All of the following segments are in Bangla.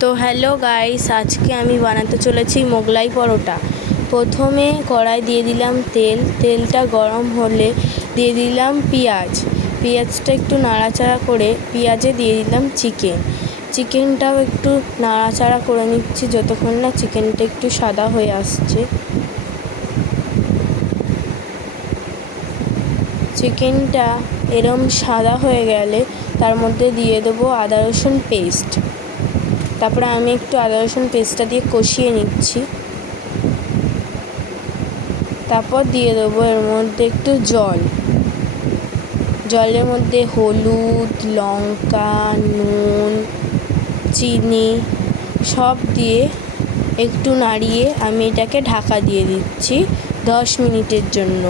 তো হ্যালো গাইস, আজকে আমি বানাতে চলেছি মোগলাই পরোটা। প্রথমে কড়াই দিয়ে দিলাম তেলটা গরম হলে দিয়ে দিলাম পেঁয়াজটা একটু নাড়াচাড়া করে পেঁয়াজে দিয়ে দিলাম চিকেনটাও একটু নাড়াচাড়া করে নিচ্ছি যতক্ষণ না চিকেনটা একটু সাদা হয়ে আসছে। চিকেনটা এরম সাদা হয়ে গেলে তার মধ্যে দিয়ে দেবো আদা রসুন পেস্ট। তারপরে আমি একটু আদা রসুন পেস্টটা দিয়ে কষিয়ে নিচ্ছি। তারপর দিয়ে দেবো এর মধ্যে একটু জলের মধ্যে হলুদ, লঙ্কা, নুন, চিনি সব দিয়ে একটু নাড়িয়ে আমি এটাকে ঢাকা দিয়ে দিচ্ছি 10 মিনিটের জন্য।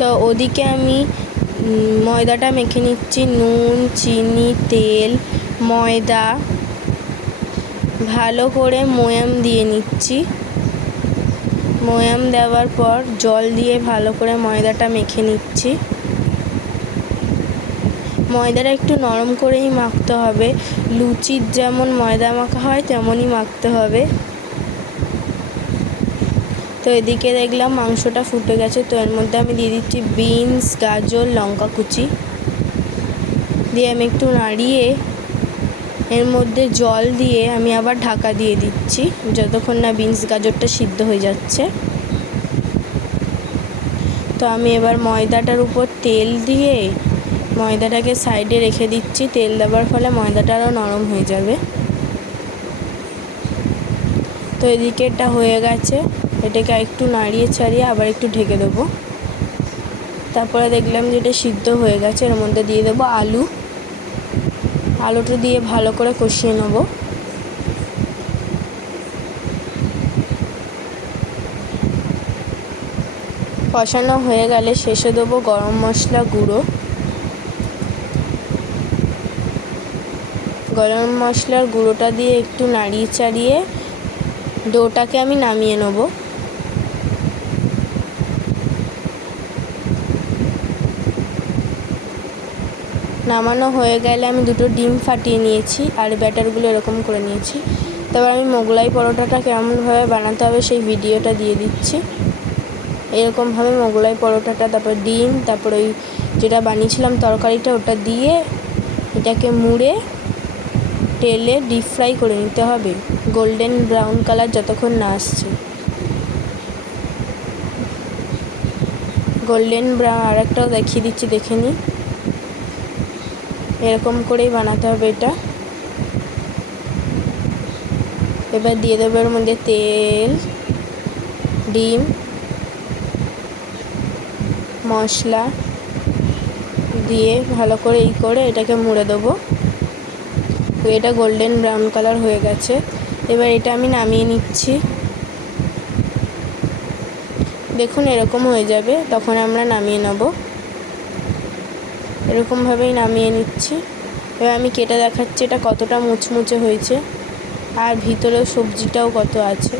তো ওদিকে আমি ময়দাটা মেখে নিচ্ছি। নুন, চিনি, তেল, ময়দা ভালো করে ময়াম দিয়ে নিচ্ছি। ময়াম দেওয়ার পর জল দিয়ে ভালো করে ময়দাটা মেখে নিচ্ছি। ময়দাটা একটু নরম করেই মাখতে হবে, লুচির যেমন ময়দা মাখা হয় তেমনই মাখতে হবে। তো এদিকে দেখলাম মাংসটা ফুটে গেছে, তো এর মধ্যে আমি দিয়ে দিচ্ছি বিনস, গাজর, লঙ্কা কুচি দিয়ে আমি একটু নাড়িয়ে এর মধ্যে জল দিয়ে আমি আবার ঢাকা দিয়ে দিচ্ছি যতক্ষণ না বিনস গাজরটা সিদ্ধ হয়ে যাচ্ছে। তো আমি এবার ময়দাটার উপর তেল দিয়ে ময়দাটাকে সাইডে রেখে দিচ্ছি। তেল দেওয়ার ফলে ময়দাটা আরও নরম হয়ে যাবে। তো এদিকে এটা হয়ে গেছে, এটাকে একটু নাড়িয়ে ছাড়িয়ে আবার একটু ঢেকে দেবো। তারপরে দেখলাম যে এটা সিদ্ধ হয়ে গেছে, এর মধ্যে দিয়ে দেবো আলুটা দিয়ে ভালো করে কষিয়ে নেব। কষানো হয়ে গেলে শেষে দেবো গরম মশলা গুঁড়ো। গরম মশলার গুঁড়োটা দিয়ে একটু নাড়িয়ে চাড়িয়ে ডোটাকে আমি নামিয়ে নেব। নামানো হয়ে গেলে আমি 2টো ডিম ফাটিয়ে নিয়েছি আর ব্যাটারগুলো এরকম করে নিয়েছি। তারপর আমি মোগলাই পরোটাটা কেমনভাবে বানাতে হবে সেই ভিডিওটা দিয়ে দিচ্ছি। এরকমভাবে মোগলাই পরোটাটা, তারপর ডিম, তারপর ওই যেটা বানিয়েছিলাম তরকারিটা ওটা দিয়ে এটাকে মুড়ে তেলে ডিপ ফ্রাই করে নিতে হবে গোল্ডেন ব্রাউন কালার যতক্ষণ না আসছে। গোল্ডেন ব্রাউন আরেকটাও দেখিয়ে দিচ্ছি, দেখে নিই। এরকম করেই বানাতে হবে এটা। এবার দিয়ে দেবো এর মধ্যে তেল, ডিম, মশলা দিয়ে ভালো করে এটাকে মুড়ে দেবো। তো এটা গোল্ডেন ব্রাউন কালার হয়ে গেছে। এবার এটা আমি নামিয়ে নিচ্ছি। দেখুন এরকম হয়ে যাবে, তখন আমরা নামিয়ে নেব। এরকমভাবেই নামিয়ে নিচ্ছি। এবার আমি কেটে দেখাচ্ছি এটা কতটা মুচমুচে হয়েছে আর ভিতরেও সবজিটাও কত আছে।